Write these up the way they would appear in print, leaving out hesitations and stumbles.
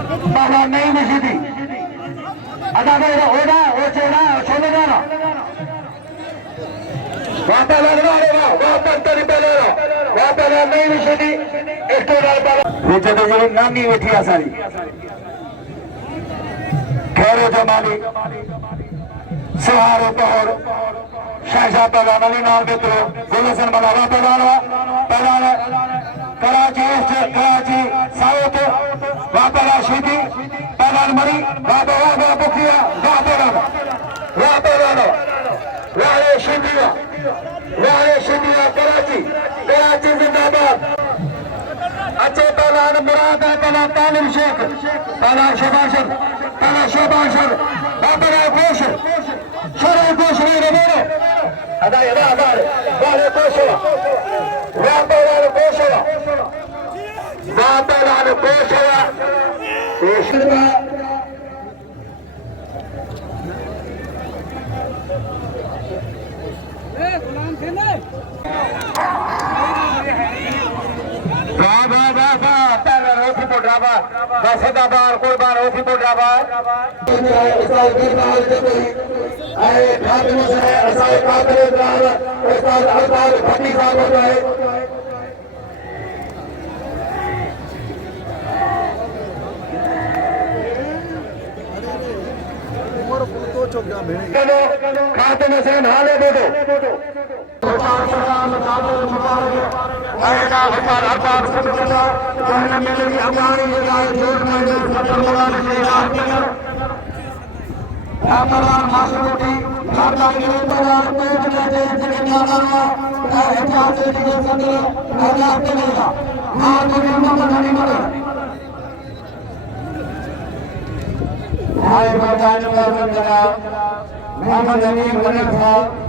बाबा नहीं मशीदी अदा होगा वो चेहरा छोड़ेगा ना वहां पे लगना होगा वहां पर तरी पे ले लो वहां पे नहीं मशीदी एक तो डाल पाला नीचे तो जो नानी बैठी है सारी खैरो जमाली सहारो पहर शाहशाह पहलवान अली नाम बेतरो गुलशन बनावा पहलवान कराची ईस्ट कराची साउथ वापा राशिदी पहलवान मरी वापा बुखिया वापा वाले शिंदिया कराची जिंदाबाद अच्छे पहलवान मुराद है पहलवान तालिम शेख पहलवान शबाशर वापा खुश शुरू खुश नहीं रहे अदा वाले खुश वापा खुश बसदाबार कुर्बान होती पोड्राबार भट्टी साहब होता है खाते में से नाले दे दो मोहम्मद अमीर बने साहब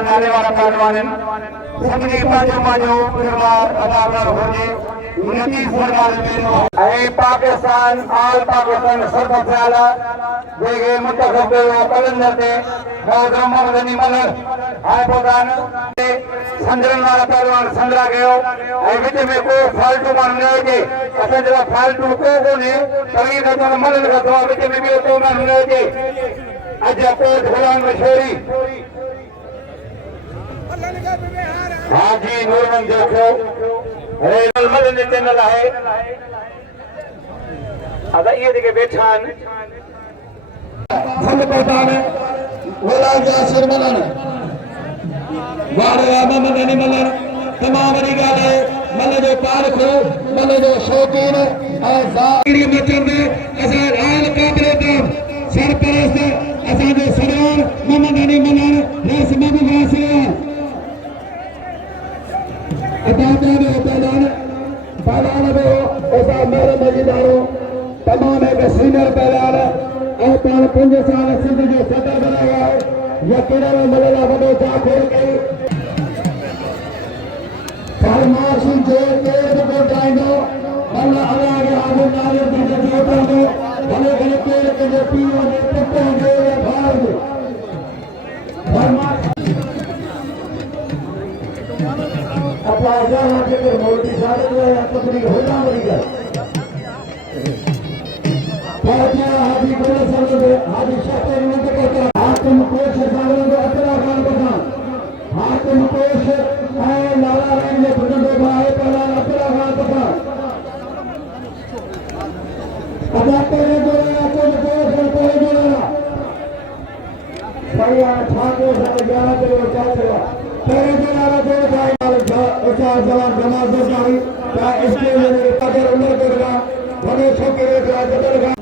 नाले वाला पहलवान सभी पांचों अदाकार होंगे पाकिस्तान आल पाकिस्तान सरपंच आला देगे मुंतखब कलंदर थे मोहम्मद अली मलर हाय प्रधान संजरन वाला पहलवान संजरा गयो विच में को फालतू मानने के असा जरा फालतू को ने कभी तो मलर का तो विच में भी तो मानने के आज कोट फलान मशहूरी हाजी नूरमन देखो रेल मदन चैनल है अदा ये देखे बैठान फुल पहचान वला जासिर मलन वारे मोहम्मद अली मलन तमाम री गाले मल जो पारखो मल जो शौकीन और जाकिरी मचन में असा आल काबिल तो सरपरस्त असा जो सरदार मोहम्मद अली मलन रस महबूब वासिया पहलवान ऐसा मेरे मजीदारों तमाम एक सीनियर पहलवान और 5 साल सिंध जो सदर बना हुआ है यकीन मलला वडो जाखोर कई फरमाशी जो तेज को डाइनो मल्ला अला के आगे नाले दी जो तो भले भले पेड़ के जो पीओ ने पत्ते दे भाग फरमाश अपना जहां के मोदी सारे जो है तकरीर होना पड़ेगा पार्टियां हाजी बोले सारे हाजी शाह ने तो कहता हाकिम कोश सारे को अतरा खान प्रधान हाकिम कोश है लाला राय ने प्रधान भाई पहला अतरा खान प्रधान अदा करे जो है तो कोश जो है भैया ठाकुर सारे जाना करे चाचा तेरे जनारा जो भाई ऐसा जवान जमा दे जाई का इसके लिए अगर उम्र करेगा बड़े छोकरे का जदरगा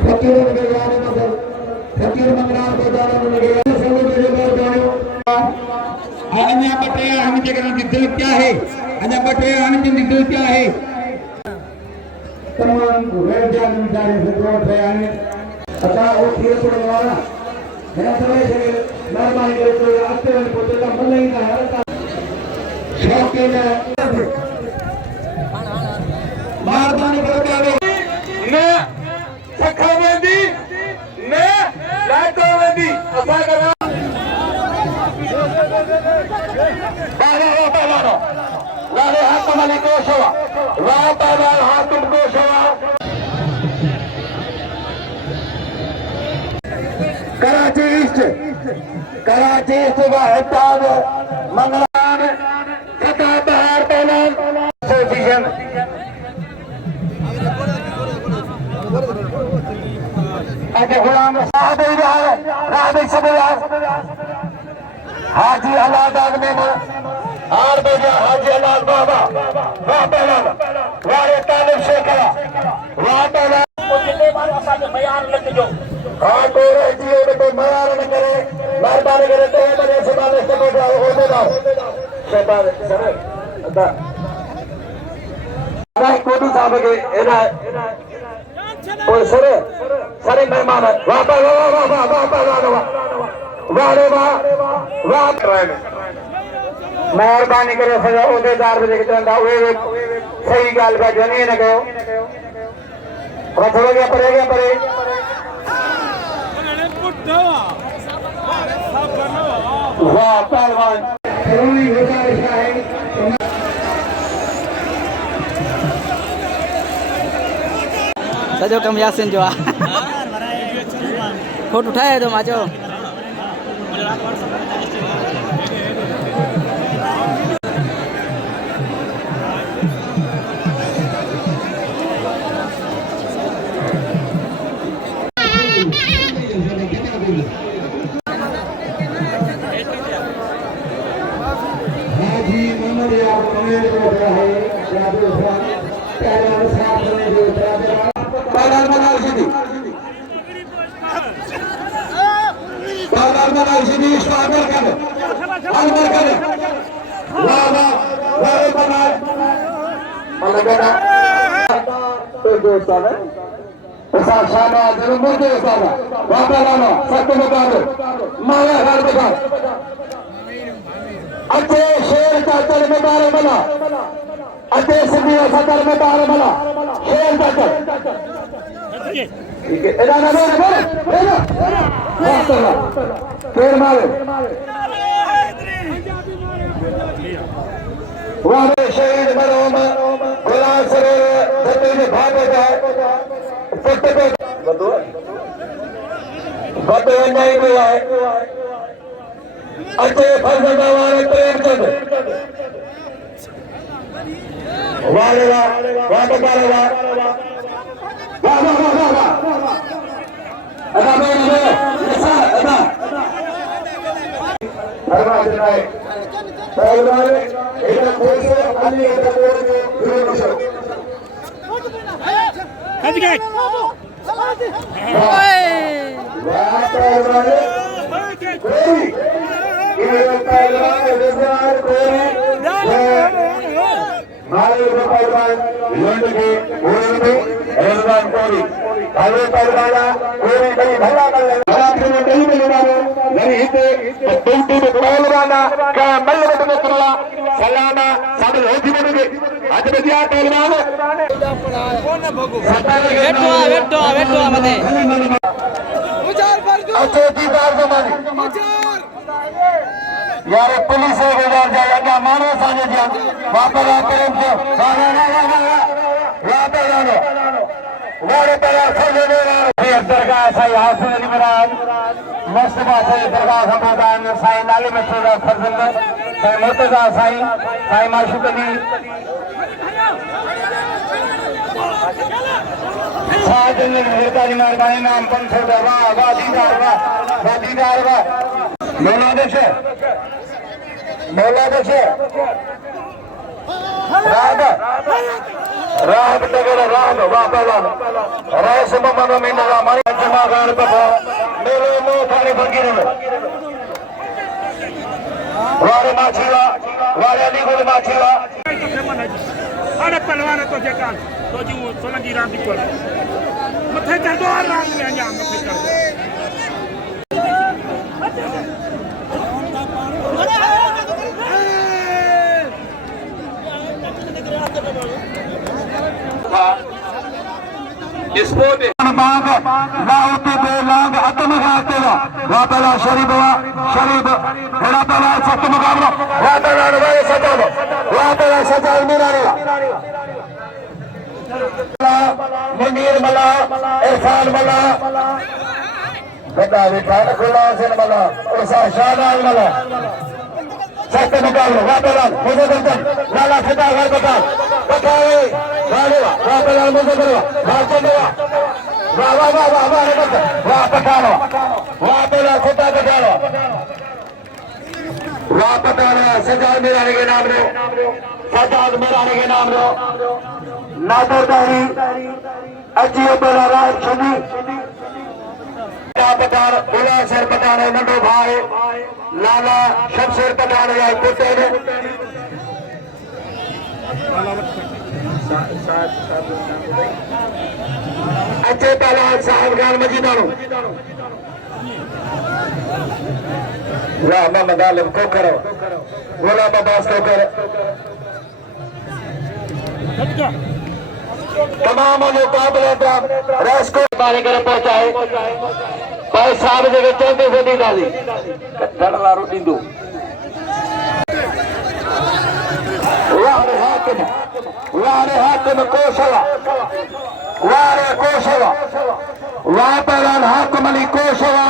फकीर के जाने मगर फकीर मंगरार के जाने में गया सब के जो जानो अन्य बटे हम जगह दिल क्या है अन्य बटे हम दिल क्या है तमाम गैर जानकारी से जोड़ रहे हैं अतः वो फिर पड़वाना है समय से मेहरबानी करे तो आते हुए पोते का मन नहीं था शौकीन मेहरबानी करके ने सखावंदी ने लाटवंदी असा करा बाबा लाले हाथ मालिक को शवा वाह हाथ तुमको शवा कराची ईस्ट का हिताब मंगलान सता बहार पैलान एसोसिएशन अगे गुलाम साहब राबी सबलास हाजी अलादाग में आर बजा हाजी अलाद बाबा वाह पैलान वारे तालिब शेखरा वाह पैलान जितने बार असांजो मयार लॻिजो हाँ को रहती है तो मयार न करे मेहरबानी करे तो बने सबाल इस्तेमाल होते जाओ शैतान सर अदा नहीं कोटी साहब के एना और सर सारे मेहमान वाह वाह वाह वाह वाह वाह वाह रे वाह वाह मेहरबानी करे सजा उहदेदार बजे के चंदा वे सही गाल बा जनी न कयो थोड़ा गया परे वाह पहलवान सजो कम यासिन जो फोटो उठाए तो माचो अच्छे शेर का चल में बारे बना अच्छे सिद्धि सतर में बारे बना शेर का चल ठीक है इधर ना फिर मारे वाले शहीद मरोम गुलाम सरोवर धरती में भागे जाए सत्य को बदो नहीं हुआ है अच्छे फर्जंदा वाले प्रेमचंद वाले वाह बकारे वाह अदा अदा पहलवान एक कोई से अन्य एक कोई के विरोध से हट गए वाह पहलवान कोई ये पहलवान रिजवान कोई मारे पहलवान लंड के ओर में रिजवान कोई आगे पहलवाना कोई बड़ी भला कर ले आखिर में कहीं मिले मारो नहीं हिते बिल्टी में पहलवाना का मल्ल में करला सलामा साबिल होती बनेगे आज बजिया पहलवान कौन भगो वेटो मने मुजार कर दो अच्छे दीदार जमाने मुजार यार पुलिस है गुजार जाएगा मानो साजे जा वापस आकर से वापस आनो वारे तेरा खोले दे दरगाह साईं हासिल अली महाराज मस्त बात है दरगाह समादान साईं लाली मथुरा फरजंद साईं मुर्तजा साईं माशूक अली साजन निर्दारी मेहरबानी नाम 500 वाह दीदार वाह मौला देशे राहब तगड़ा राहब वाह पहलवान रायस ममनो में नगा मारी जमा गान पे मेरे मुंह थाने फकीर में वारे माछीवा वारे अली गुल माछीवा अरे पहलवान तो जकान तो जी सोलंकी राम दी कोल मथे कर दो राम ले जा मथे कर दो स्पोर्ट बाग लाउते पे लाग अतम गातेला वातला शरीफ हेड़ा तला सख्त मुकाबला वातला रवाए सजाब वातला सजाल मिरानी मंगीर मला इरफान मला बड़ा विठान खुला सिन मला उसा शाहनाज मला सख्त मुकाबला वातला मुजफ्फर लाला खता घर बतावे वातला मुजफ्फर भाचंदवा वाह वाह वाह वाह वाह वाह पठानो वाह पहला छोटा पठानो वाह पठानो सजाद मिरानी के नाम रो सजाद मिरानी के नाम रो नादरदारी अजियो बड़ा राज छनी पठान उला सर पठान नंदो भाई लाला शमशेर पठान या पुत्र ने अच्छे पहलवान साहब गाल मजीदानो वाह मोहम्मद आलम को करो गुलाम अब्बास को करो तमाम मुकाबले रेस को बारे कर पहुंचाए भाई साहब जगह चौथे से डाली डरला रोटी दो वारे हाकिम कोशवा वारे कोशवा वाह पहलवान हाकिम अली कोशवा